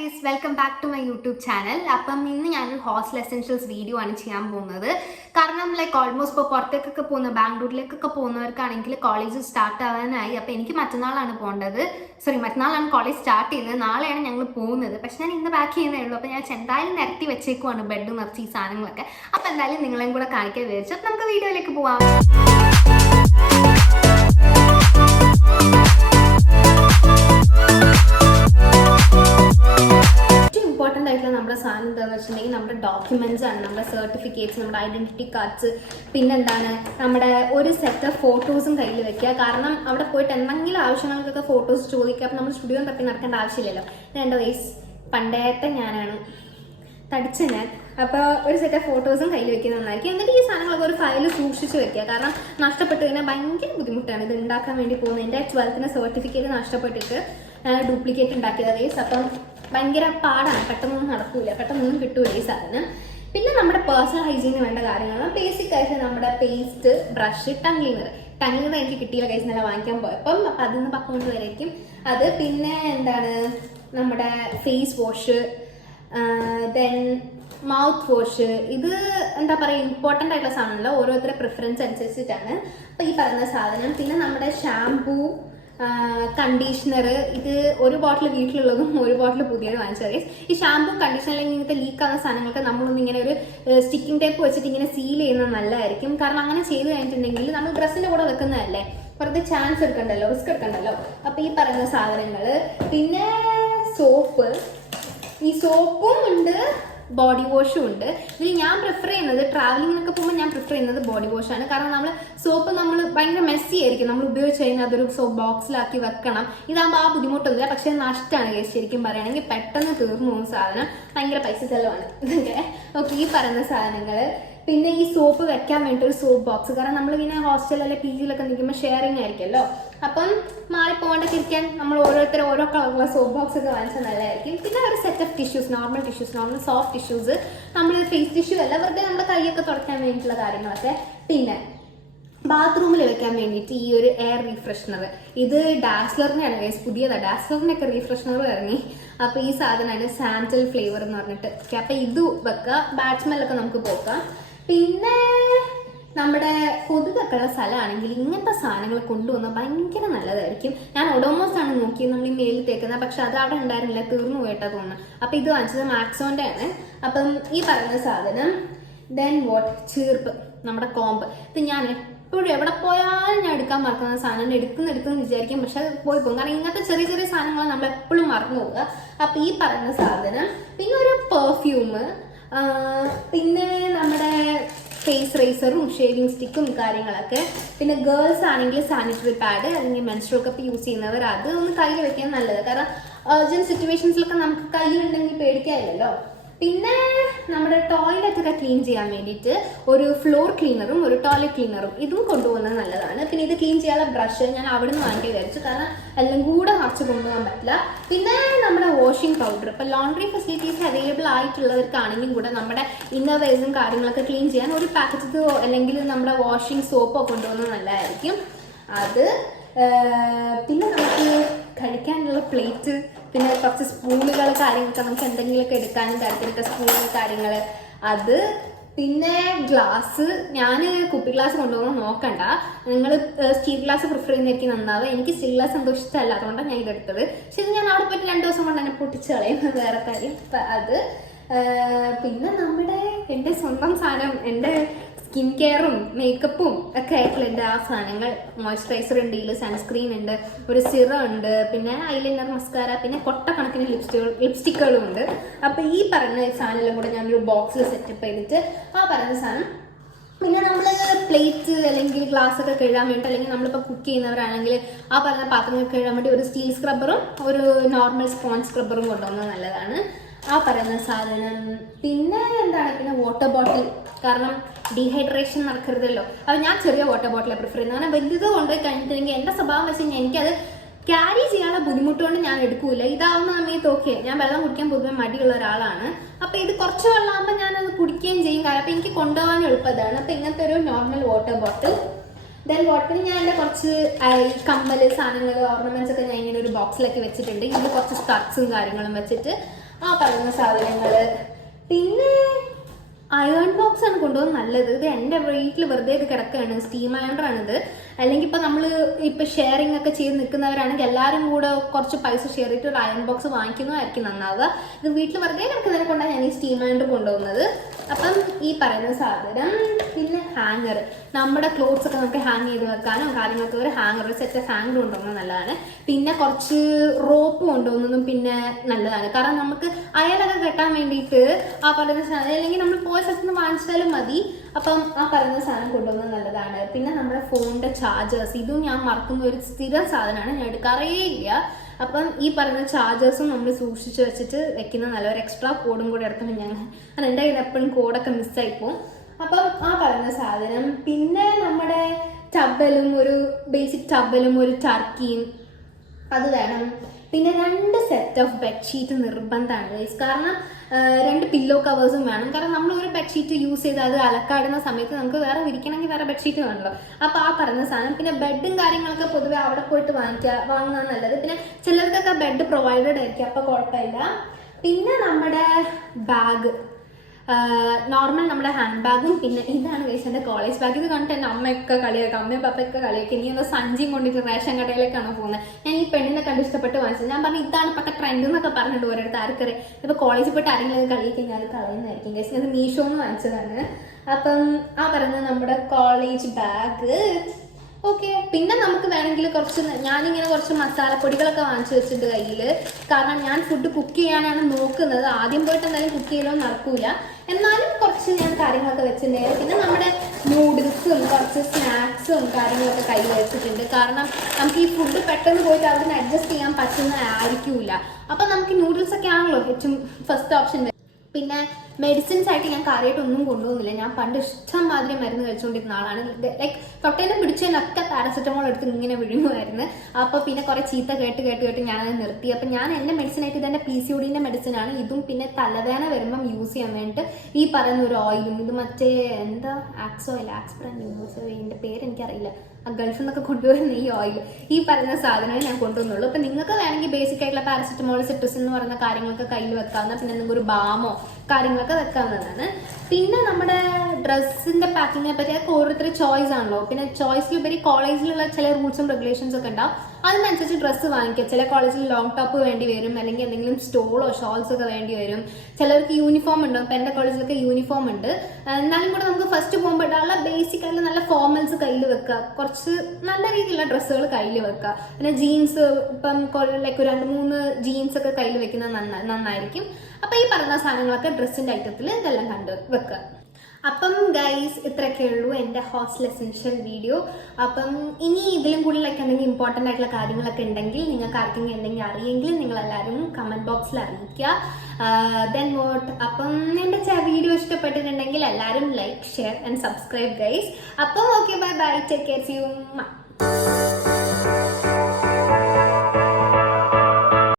Guys, welcome back to my YouTube channel. അപ്പം ഇന്ന് ഞാനൊരു ഹോസ്റ്റൽ എസെൻഷ്യൽസ് വീഡിയോ ആണ് ചെയ്യാൻ പോകുന്നത്. കാരണം ഓൾമോസ്റ്റ് ഇപ്പോൾ പുറത്തേക്കൊക്കെ പോകുന്ന ബാംഗ്ലൂരിലേക്കൊക്കെ പോകുന്നവർക്കാണെങ്കിൽ കോളേജ് സ്റ്റാർട്ട് ആവാനായി. അപ്പോൾ എനിക്ക് മറ്റന്നാളാണ് പോകേണ്ടത്. മറ്റന്നാളാണ് കോളേജ് സ്റ്റാർട്ട് ചെയ്യുന്നത്. നാളെയാണ് ഞങ്ങൾ പോകുന്നത്. പക്ഷെ ഞാൻ ഇന്ന് ബാക്ക് ചെയ്യുന്നേ ഉള്ളൂ. അപ്പോൾ ഞാൻ എന്തായാലും നിരത്തി വെച്ചേക്കുവാണ് ബെഡ് നിറച്ച് ഈ സാധനങ്ങളൊക്കെ. അപ്പോൾ എന്തായാലും നിങ്ങളെയും കൂടെ കാണിക്കാൻ വിചാരിച്ചു. അപ്പോൾ നമുക്ക് വീഡിയോയിലേക്ക് പോവാം. നമ്മുടെ സാധനം എന്താണെന്ന് വെച്ചിട്ടുണ്ടെങ്കിൽ നമ്മുടെ ഡോക്യുമെന്റ്സ് ആണ്, നമ്മുടെ സർട്ടിഫിക്കറ്റ്സ്, നമ്മുടെ ഐഡന്റിറ്റി കാർഡ്സ്, പിന്നെന്താണ് നമ്മുടെ ഒരു സെറ്റ് ഓഫ് ഫോട്ടോസും കയ്യിൽ വെക്കുക. കാരണം അവിടെ പോയിട്ട് എന്തെങ്കിലും ആവശ്യങ്ങൾക്കൊക്കെ ഫോട്ടോസ് ചോദിക്കുക. അപ്പം നമ്മൾ സ്റ്റുഡിയോ തപ്പി നടക്കേണ്ട ആവശ്യമില്ലല്ലോ. എൻ്റെ വയസ്സ് പണ്ടത്തെ ഞാനാണ്, തടിച്ച ഞാൻ. അപ്പോൾ ഒരു സെറ്റ് ഓഫ് ഫോട്ടോസും കയ്യിൽ വെക്കുന്നത് നന്നായിരിക്കും. എന്നിട്ട് ഈ സാധനങ്ങളൊക്കെ ഒരു ഫയൽ സൂക്ഷിച്ച് വെക്കുക. കാരണം നഷ്ടപ്പെട്ട് കഴിഞ്ഞാൽ ഭയങ്കര ബുദ്ധിമുട്ടാണ് ഇത് ഉണ്ടാക്കാൻ വേണ്ടി പോകുന്നത്. എൻ്റെ 12th സർട്ടിഫിക്കറ്റ് നഷ്ടപ്പെട്ടിട്ട് ഡ്യൂപ്ലിക്കേറ്റ് ഉണ്ടാക്കിയത് ഗൈസ്. അപ്പം ഭയങ്കര പാടാണ്, പെട്ടെന്നൊന്നും നടക്കൂല, പെട്ടെന്നൊന്നും കിട്ടൂല ഈ സാധനം. പിന്നെ നമ്മുടെ പേഴ്സണൽ ഹൈജീന് വേണ്ട കാര്യങ്ങൾ ബേസിക് ആയിട്ട് നമ്മുടെ പേസ്റ്റ്, ബ്രഷ്, ടങ് ക്ലീനർ എനിക്ക് കിട്ടിയില്ല ഗൈസ്, നല്ല വാങ്ങിക്കാൻ പോയപ്പം. അപ്പം അതിന്ന് പക്കൊണ്ട് വരേക്കും അത്. പിന്നെ എന്താണ് നമ്മുടെ face wash, then mouth wash. ഇത് എന്താ പറയുക, ഇമ്പോർട്ടൻ്റ് ആയിട്ടുള്ള സാധനമല്ല, ഓരോരുത്തരുടെ പ്രിഫറൻസ് അനുസരിച്ചിട്ടാണ്. അപ്പം ഈ പറയുന്ന സാധനം. പിന്നെ നമ്മുടെ ഷാംപൂ, കണ്ടീഷണർ. ഇത് ഒരു ബോട്ടിൽ വീട്ടിലുള്ളതും ഒരു ബോട്ടിൽ പുതിയത് വാങ്ങിച്ചത്. ഈ ഷാമ്പൂ, കണ്ടീഷണർ അല്ലെങ്കിൽ ഇങ്ങനത്തെ ലീക്ക് ആവുന്ന സാധനങ്ങൾക്ക് നമ്മളൊന്ന് ഇങ്ങനെ ഒരു സ്റ്റിക്കിംഗ് ടേപ്പ് വെച്ചിട്ട് ഇങ്ങനെ സീൽ ചെയ്യുന്നത് നല്ലതായിരിക്കും. കാരണം അങ്ങനെ ചെയ്ത് കഴിഞ്ഞിട്ടുണ്ടെങ്കിൽ നമ്മൾ ഡ്രസ്സിന്റെ കൂടെ വെക്കുന്നതല്ലേ, വെറുതെ ചാൻസ് എടുക്കണ്ടല്ലോ, റിസ്ക് എടുക്കണ്ടല്ലോ. അപ്പൊ ഈ പറയുന്ന സാധനങ്ങൾ. പിന്നെ സോപ്പ്, ഈ സോപ്പും ഉണ്ട്, ബോഡി വാഷും ഉണ്ട്. ഇതിൽ ഞാൻ പ്രിഫർ ചെയ്യുന്നത്, ട്രാവലിങ്ങിനൊക്കെ പോകുമ്പോൾ ഞാൻ പ്രിഫർ ചെയ്യുന്നത് ബോഡി വാഷാണ്. കാരണം നമ്മൾ സോപ്പ് നമ്മൾ ഭയങ്കര മെസ്സി ആയിരിക്കും, നമ്മൾ ഉപയോഗിച്ച് കഴിഞ്ഞാൽ അതൊരു സോപ്പ് ബോക്സിലാക്കി വെക്കണം. ഇതാകുമ്പോൾ ആ ബുദ്ധിമുട്ടൊന്നുമില്ല. പക്ഷെ നഷ്ടമാണ് ശരിക്കും പറയുകയാണെങ്കിൽ, പെട്ടെന്ന് തീർന്നു പോകുന്ന സാധനം, ഭയങ്കര പൈസ ചെലവാണ് ഇതൊക്കെ. ഓക്കെ, ഈ പറയുന്ന സാധനങ്ങൾ. പിന്നെ ഈ സോപ്പ് വെക്കാൻ വേണ്ടി ഒരു സോപ്പ് ബോക്സ്. കാരണം നമ്മളിങ്ങനെ ഹോസ്റ്റലിൽ അല്ലെങ്കിൽ പി ജിയിലൊക്കെ നിൽക്കുമ്പോൾ ഷെയറിങ് ആയിരിക്കുമല്ലോ. അപ്പം മാറിപ്പോകാണ്ടൊക്കെ ഇരിക്കാൻ നമ്മൾ ഓരോരുത്തർ ഓരോ കളറുള്ള സോപ്പ് ബോക്സ് ഒക്കെ വാങ്ങിച്ചാൽ നല്ലതായിരിക്കും. പിന്നെ ഒരു set of tissues, normal soft tissues. നമ്മൾ ഫേസ് ടിഷ്യൂ അല്ല, വെറുതെ നമ്മുടെ കൈയൊക്കെ തുടയ്ക്കാൻ വേണ്ടിയിട്ടുള്ള കാര്യങ്ങളൊക്കെ. പിന്നെ ബാത്റൂമിൽ വെക്കാൻ വേണ്ടിയിട്ട് ഈ ഒരു എയർ റീഫ്രഷ്നർ. ഇത് ഡാസ്ലറിനാണ് ഗൈസ്, പുതിയതാണ്. ഡാസ്ലറിനൊക്കെ റീഫ്രഷ്നർ ഇറങ്ങി. അപ്പൊ ഈ സാധനമാണ് സാൻഡൽ ഫ്ലേവർ എന്ന് പറഞ്ഞിട്ട്. അപ്പൊ ഇത് വെക്കുക, ബാഡ് സ്മെല്ലൊക്കെ നമുക്ക് പോക്കാം. പിന്നെ നമ്മുടെ കൊതുകൊക്കെയുള്ള സ്ഥലമാണെങ്കിൽ ഇങ്ങനത്തെ സാധനങ്ങൾ കൊണ്ടുവന്നാൽ ഭയങ്കര നല്ലതായിരിക്കും. ഞാൻ ഒഡോമോസ് ആണ് നോക്കിയത് നമ്മൾ ഈ മേലിൽ തേക്കുന്നത്. പക്ഷെ അത് അവിടെ ഉണ്ടായിരുന്നില്ല, തീർന്നു പോയിട്ടാ തോന്നുന്നു. അപ്പൊ ഇത് വാങ്ങിച്ചത് മാക്സോന്റെ ആണ്. അപ്പം ഈ പറയുന്ന സാധനം. ദെൻ ചീർപ്പ്, നമ്മുടെ കോമ്പ്. ഇത് ഞാൻ എപ്പോഴും എവിടെ പോയാലും ഞാൻ എടുക്കാൻ മറക്കുന്ന സാധനം. എടുക്കുന്ന വിചാരിക്കും, പക്ഷെ അത് പോയി പോകും. കാരണം ഇങ്ങനത്തെ ചെറിയ ചെറിയ സാധനങ്ങൾ നമ്മൾ എപ്പോഴും മറന്നു പോവുക. അപ്പൊ ഈ പറയുന്ന സാധനം. പിന്നെ ഒരു പെർഫ്യൂം. പിന്നെ നമ്മുടെ ഫേസ് റേസറും ഷേവിങ് സ്റ്റിക്കും കാര്യങ്ങളൊക്കെ. പിന്നെ ഗേൾസ് ആണെങ്കിൽ സാനിറ്ററി പാഡ് അല്ലെങ്കിൽ മെൻസ്ട്രുവൽ കപ്പ് യൂസ് ചെയ്യുന്നവർ അത് ഒന്ന് കയ്യിൽ വെക്കാൻ നല്ലത്. കാരണം അർജന്റ് സിറ്റുവേഷൻസിലൊക്കെ നമുക്ക് കയ്യിലുണ്ടെങ്കിൽ പേടിക്കാനില്ലല്ലോ. പിന്നെ നമ്മുടെ ടോയ്ലറ്റ് ഒക്കെ ക്ലീൻ ചെയ്യാൻ വേണ്ടിയിട്ട് ഒരു ഫ്ലോർ ക്ലീനറും ഒരു ടോയ്ലറ്റ് ക്ലീനറും ഇതും കൊണ്ടുപോകുന്നത് നല്ലതാണ്. പിന്നെ ഇത് ക്ലീൻ ചെയ്യാനുള്ള ബ്രഷ് ഞാൻ അവിടെ നിന്ന് വാങ്ങിക്കാൻ വിചാരിച്ചു, കാരണം എല്ലാം കൂടെ നിറച്ച് കൊണ്ടുപോകാൻ പറ്റില്ല. പിന്നെ നമ്മുടെ വാഷിംഗ് പൗഡർ. ഇപ്പം ലോണ്ടറി ഫെസിലിറ്റീസ് അവൈലബിൾ ആയിട്ടുള്ളവർക്കാണെങ്കിലും കൂടെ നമ്മുടെ ഇന്നർ വെയർസും കാര്യങ്ങളൊക്കെ ക്ലീൻ ചെയ്യാൻ ഒരു പാക്കറ്റ് അല്ലെങ്കിൽ നമ്മുടെ വാഷിംഗ് സോപ്പോ കൊണ്ടുപോകുന്നത് നല്ലതായിരിക്കും. അത്. പിന്നെ നമുക്ക് കഴിക്കാനുള്ള പ്ലേറ്റ്, പിന്നെ കുറച്ച് സ്പൂണുകൾ കാര്യങ്ങളൊക്കെ നമുക്ക് എന്തെങ്കിലുമൊക്കെ എടുക്കാനും കാര്യത്തിലൊക്കെ സ്പൂണ് കാര്യങ്ങൾ അത്. പിന്നെ ഗ്ലാസ്. ഞാൻ കുപ്പി ഗ്ലാസ് കൊണ്ടുപോകുമ്പോൾ നോക്കണ്ട, നിങ്ങൾ സ്റ്റീൽ ഗ്ലാസ് പ്രിഫർ ചെയ്യുന്നതായിരിക്കും നന്നാവുക. എനിക്ക് സ്റ്റീൽ ഗ്ലാസ് എന്തോ ഇഷ്ടമല്ല, അതുകൊണ്ടാണ് ഞാൻ ഇതെടുത്തത്. പക്ഷെ ഇത് ഞാൻ അവിടെ പോയിട്ട് 2 ദിവസം കൊണ്ട് തന്നെ പൊട്ടിച്ച് കളയും, വേറെ കാര്യം. അത്. പിന്നെ എൻ്റെ സ്വന്തം സാധനം, എൻ്റെ സ്കിൻ കെയറും മേക്കപ്പും ഒക്കെ ആയിട്ടുള്ള എൻ്റെ ആ സാധനങ്ങൾ. മോയ്സ്ചറൈസർ ഉണ്ട്, ഇതിൽ സൺസ്ക്രീൻ ഉണ്ട്, ഒരു സിറം ഉണ്ട്, പിന്നെ ഐലൈനർ, മസ്കാര, പിന്നെ കൊട്ടക്കണക്കിന് ലിപ്സ്റ്റിക്കുകളും ഉണ്ട്. അപ്പം ഈ പറയുന്ന സാധനമെല്ലാം കൂടെ ഞാനൊരു ബോക്സിൽ സെറ്റപ്പ് ചെയ്തിട്ട് ആ പറയുന്ന സാധനം. പിന്നെ നമ്മൾ പ്ലേറ്റ് അല്ലെങ്കിൽ ഗ്ലാസ് ഒക്കെ കഴുകാൻ വേണ്ടി, അല്ലെങ്കിൽ നമ്മളിപ്പോൾ കുക്ക് ചെയ്യുന്നവരാണെങ്കിൽ ആ പറയുന്ന പാത്രങ്ങൾ കഴുകാൻ വേണ്ടി ഒരു സ്റ്റീൽ സ്ക്രബ്ബറും ഒരു നോർമൽ സ്പോഞ്ച് സ്ക്രബ്ബറും കൊണ്ടുവന്നത് നല്ലതാണ്, ആ പറയുന്ന സാധനം. പിന്നെ എന്താണ്, പിന്നെ വാട്ടർ ബോട്ടിൽ. കാരണം ഡീഹൈഡ്രേഷൻ നടക്കരുതല്ലോ. അപ്പം ഞാൻ ചെറിയ വാട്ടർ ബോട്ടിലാണ് പ്രിഫർ ചെയ്യുന്നത്. കാരണം വലുത് കൊണ്ടുപോയി കഴിഞ്ഞിട്ടുണ്ടെങ്കിൽ എൻ്റെ സ്വഭാവം വെച്ച് കഴിഞ്ഞാൽ എനിക്കത് ക്യാരി ചെയ്യാനുള്ള ബുദ്ധിമുട്ട് കൊണ്ട് ഞാൻ എടുക്കൂല. ഇതാവുന്ന സമയത്ത് ഓക്കെ, ഞാൻ വെള്ളം കുടിക്കാൻ പൊതുവെ മടിയുള്ള ഒരാളാണ്. അപ്പം ഇത് കുറച്ച് വെള്ളമാകുമ്പോൾ ഞാനത് കുടിക്കുകയും ചെയ്യും. കാരണം അപ്പം എനിക്ക് കൊണ്ടുപോകാൻ എളുപ്പതാണ്. അപ്പം ഇങ്ങനത്തെ ഒരു നോർമൽ വാട്ടർ ബോട്ടിൽ. ദെൻ വാട്ടറിൽ ഞാൻ എൻ്റെ കുറച്ച് കമ്മൽ സാധനങ്ങൾ, ഓർണമെന്റ്സ് ഒക്കെ ഞാൻ ഇങ്ങനെ ഒരു ബോക്സിലൊക്കെ വെച്ചിട്ടുണ്ട്. ഇതിൽ കുറച്ച് സ്കർട്ട്സും കാര്യങ്ങളും വെച്ചിട്ട് ആ പറയുന്ന സാധനങ്ങൾ. പിന്നെ അയൺ ബോക്സ് ആണ് കൊണ്ടുപോകുന്നത് നല്ലത്. ഇത് എൻ്റെ വീട്ടിൽ വെറുതെ ഇത് കിടക്കുകയാണ്, സ്റ്റീം അയണറാണിത്. അല്ലെങ്കിൽ ഇപ്പം നമ്മൾ ഇപ്പം ഷെയറിംഗ് ഒക്കെ ചെയ്ത് നിൽക്കുന്നവരാണെങ്കിൽ എല്ലാവരും കൂടെ കുറച്ച് പൈസ ഷെയർ ചെയ്തിട്ട് ഒരു അയൺ ബോക്സ് വാങ്ങിക്കുന്നതായിരിക്കും നന്നാവുക. ഇത് വീട്ടിൽ വെറുതെ കിടക്കുന്നതിനെ കൊണ്ടാണ് ഞാൻ ഈ സ്റ്റീം അയണർ കൊണ്ടുപോകുന്നത്. അപ്പം ഈ പറയുന്ന സാധനം. പിന്നെ ഹാങ്ങർ, നമ്മുടെ ക്ലോത്ത്സ് ഒക്കെ നമുക്ക് ഹാങ് ചെയ്ത് വെക്കാനും കാര്യങ്ങളൊക്കെ ഒരു ഹാങ്ങർ, ഒരു സെറ്റ് ഓഫ് ഹാങ്ങർ കൊണ്ടുപോകുന്നത് നല്ലതാണ്. പിന്നെ കുറച്ച് റോപ്പ് കൊണ്ടുപോകുന്നതും പിന്നെ നല്ലതാണ്. കാരണം നമുക്ക് അയലൊക്കെ കെട്ടാൻ വേണ്ടിയിട്ട് ആ പറയുന്ന സാധനം അല്ലെങ്കിൽ നമ്മൾ പോയ സ്ഥലത്ത് നിന്ന് വാങ്ങിച്ചാലും മതി. അപ്പം ആ പറയുന്ന സാധനം കൊണ്ടുപോകുന്നത് നല്ലതാണ്. പിന്നെ നമ്മുടെ ഫോണിൻ്റെ ചാർജേഴ്സ്, ഇതും ഞാൻ മറക്കുന്ന ഒരു സ്ഥിരം സാധനമാണ്, ഞാൻ എടുക്കാറേ ഇല്ല. അപ്പം ഈ പറയുന്ന ചാർജേഴ്സും നമ്മൾ സൂക്ഷിച്ച് വെച്ചിട്ട് വെക്കുന്ന നല്ല ഒരു എക്സ്ട്രാ കോഡും കൂടെ എടുക്കണം. ഞാൻ എൻ്റെ കയ്യിൽ എപ്പോഴും കോഡൊക്കെ മിസ്സായിപ്പോവും. അപ്പം ആ പറയുന്ന സാധനം. പിന്നെ നമ്മുടെ ടവലും, ഒരു ബേസിക് ടവലും ഒരു ടർക്കിയും അത് വേണം. പിന്നെ 2 സെറ്റ് ഓഫ് ബെഡ്ഷീറ്റ് നിർബന്ധമാണ് ഗൈസ്. കാരണം 2 പില്ലോ കവേഴ്സും വേണം. കാരണം നമ്മൾ ഒരു ബെഡ്ഷീറ്റ് യൂസ് ചെയ്ത് അത് അലക്കാടുന്ന സമയത്ത് നമുക്ക് വേറെ വിരിക്കണമെങ്കിൽ വേറെ ബെഡ്ഷീറ്റ് വേണമല്ലോ. അപ്പോൾ ആ പറയുന്ന സാധനം. പിന്നെ ബെഡും കാര്യങ്ങളൊക്കെ പൊതുവെ അവിടെ പോയിട്ട് വാങ്ങുന്നത് നല്ലത്. പിന്നെ ചിലർക്കൊക്കെ ബെഡ് പ്രൊവൈഡഡ് ആയിരിക്കും, അപ്പോൾ കുഴപ്പമില്ല. പിന്നെ നമ്മുടെ ബാഗ്, നോർമൽ നമ്മുടെ ഹാൻഡ് ബാഗും. പിന്നെ ഇതാണ് ഗൈസ് എൻ്റെ കോളേജ് ബാഗ്. ഇത് കണ്ടിട്ട് എൻ്റെ അമ്മയൊക്കെ കളിയാക്കും, അമ്മയും പപ്പയൊക്കെ കളിയാക്കും. ഇനി ഒന്ന് സഞ്ചിയും കൊണ്ടിട്ട് റേഷൻ കടയിലേക്കാണ് പോകുന്നത്. ഞാൻ ഈ പെണ്ണിനെ കണ്ട് ഇഷ്ടപ്പെട്ട് വാങ്ങിച്ചത്. ഞാൻ പറഞ്ഞു ഇതാണ് പക്ക ട്രെൻഡ് എന്നൊക്കെ പറഞ്ഞിട്ട് ഒരിടത്ത് ആർക്കറിയാം. ഇപ്പോൾ കോളേജിൽ പോയിട്ട് ആരെങ്കിലും കളിയാക്കി ഞാൻ കളയുന്നതായിരിക്കും ഗൈസ്. ഞാൻ മീഷോന്ന് വാങ്ങിച്ചതാണ്. അപ്പം ആ പറയുന്നത് നമ്മുടെ കോളേജ് ബാഗ്. ഓക്കെ. പിന്നെ നമുക്ക് വേണമെങ്കിൽ ഞാനിങ്ങനെ കുറച്ച് മസാലപ്പൊടികളൊക്കെ വാങ്ങിച്ചു വെച്ചിട്ടുണ്ട് കയ്യിൽ. കാരണം ഞാൻ ഫുഡ് കുക്ക് ചെയ്യാനാണ് നോക്കുന്നത്. ആദ്യം പോയിട്ട് എന്തായാലും കുക്ക് ചെയ്യലോ നടക്കൂല. എന്നാലും കുറച്ച് ഞാൻ കാര്യങ്ങളൊക്കെ വെച്ചിട്ടുണ്ട്. പിന്നെ നമ്മുടെ നൂഡിൽസും കുറച്ച് സ്നാക്സും കാര്യങ്ങളൊക്കെ കയ്യിൽ വെച്ചിട്ടുണ്ട്. കാരണം നമുക്ക് ഈ ഫുഡ് പെട്ടെന്ന് പോയിട്ട് അവിടെ അഡ്ജസ്റ്റ് ചെയ്യാൻ പറ്റുന്നതായിരിക്കില്ല. അപ്പം നമുക്ക് നൂഡിൽസൊക്കെ ആണല്ലോ ഏറ്റവും ഫസ്റ്റ് ഓപ്ഷൻ. പിന്നെ മെഡിസിൻസ് ആയിട്ട് ഞാൻ കാര്യമായിട്ടൊന്നും കൊണ്ടുപോകുന്നില്ല. ഞാൻ പണ്ട് ഇഷ്ടംമാതിരി മരുന്ന് കഴിച്ചുകൊണ്ടിരുന്ന ആളാണ്. ലൈക്ക് തൊട്ടേനെ പിടിച്ചതിനൊക്കെ പാരസെറ്റമോൾ എടുത്ത് ഇങ്ങനെ വിഴുങ്ങുമായിരുന്നു. അപ്പോൾ പിന്നെ കുറേ ചീത്ത കേട്ട് ഞാനത് നിർത്തി. അപ്പം ഞാൻ എൻ്റെ മെഡിസിനായിട്ട് ഇതെൻ്റെ PCODൻ്റെ മെഡിസിനാണ്. ഇതും പിന്നെ തലവേദന വരുമ്പം യൂസ് ചെയ്യാൻ വേണ്ടിയിട്ട് ഈ പറയുന്ന ഒരു ഓയിലും, ഇത് മറ്റേ എന്താ ആക്സ്പ്രൻ ഇതിൻ്റെ പേരെനിക്കറിയില്ല, ആ ഗൾഫിൽ നിന്നൊക്കെ കൊണ്ടുവരുന്ന ഈ ഓയിൽ, ഈ പറയുന്ന സാധനങ്ങൾ ഞാൻ കൊണ്ടുവന്നുള്ളൂ. അപ്പം നിങ്ങൾക്ക് വേണമെങ്കിൽ ബേസിക് ആയിട്ടുള്ള പാരസെറ്റമോൾ, സിട്രസിൻ എന്ന് പറയുന്ന കാര്യങ്ങളൊക്കെ കയ്യിൽ വെക്കാവുന്ന, പിന്നെ എന്തെങ്കിലും ഒരു ബാമോ കാര്യങ്ങളൊക്കെ വെക്കാവുന്നതാണ്. പിന്നെ നമ്മുടെ ഡ്രസ്സിൻ്റെ പാക്കിങ്ങിനെ പറ്റി അതൊക്കെ ഓരോരുത്തർ ചോയ്സ് ആണല്ലോ. പിന്നെ ചോയ്സിലുപരി കോളേജിലുള്ള ചില റൂൾസും റെഗുലേഷൻസ് ഒക്കെ ഉണ്ടാവും. അതിനനുസരിച്ച് ഡ്രസ്സ് വാങ്ങിക്കുക. ചില കോളേജിൽ ലോങ് ടോപ്പ് വേണ്ടി വരും, അല്ലെങ്കിൽ എന്തെങ്കിലും സ്റ്റോളോ ഷോൾസ് ഒക്കെ വേണ്ടി വരും. ചിലർക്ക് യൂണിഫോം ഉണ്ടാവും. ഇപ്പം എൻ്റെ കോളേജിലൊക്കെ യൂണിഫോം ഉണ്ട്. എന്നാലും കൂടെ നമുക്ക് ഫസ്റ്റ് പോകുമ്പോൾ ഇടാനുള്ള ബേസിക് ആയിട്ട് നല്ല ഫോർമൽസ് കയ്യിൽ വെക്കുക. കുറച്ച് നല്ല രീതിയിലുള്ള ഡ്രസ്സുകൾ കയ്യിൽ വെക്കുക. പിന്നെ ജീൻസ്, ഇപ്പം ലൈക്ക് 2-3 ജീൻസ് ഒക്കെ കയ്യിൽ വെക്കുന്നത് നന്നായിരിക്കും. അപ്പം ഈ പറയുന്ന സാധനങ്ങളൊക്കെ ഡ്രസ്സിൻ്റെ ഐറ്റത്തിൽ ഇതെല്ലാം കണ്ട് വെക്കുക. അപ്പം ഗൈസ് ഇത്രയൊക്കെ ഉള്ളൂ എൻ്റെ ഹോസ്റ്റൽ എസെൻഷ്യൽ വീഡിയോ. അപ്പം ഇനി ഇതിലും കൂടുതൽ എന്തെങ്കിലും ഇമ്പോർട്ടൻ്റ് ആയിട്ടുള്ള കാര്യങ്ങളൊക്കെ ഉണ്ടെങ്കിൽ, നിങ്ങൾക്ക് ആർക്കെങ്കിലും എന്തെങ്കിലും അറിയെങ്കിൽ നിങ്ങളെല്ലാവരും കമൻറ്റ് ബോക്സിൽ അറിയിക്കുക. Then vote. അപ്പം എൻ്റെ വീഡിയോ ഇഷ്ടപ്പെട്ടിട്ടുണ്ടെങ്കിൽ എല്ലാവരും like, share and subscribe guys. അപ്പം okay, bye bye, take care, see U.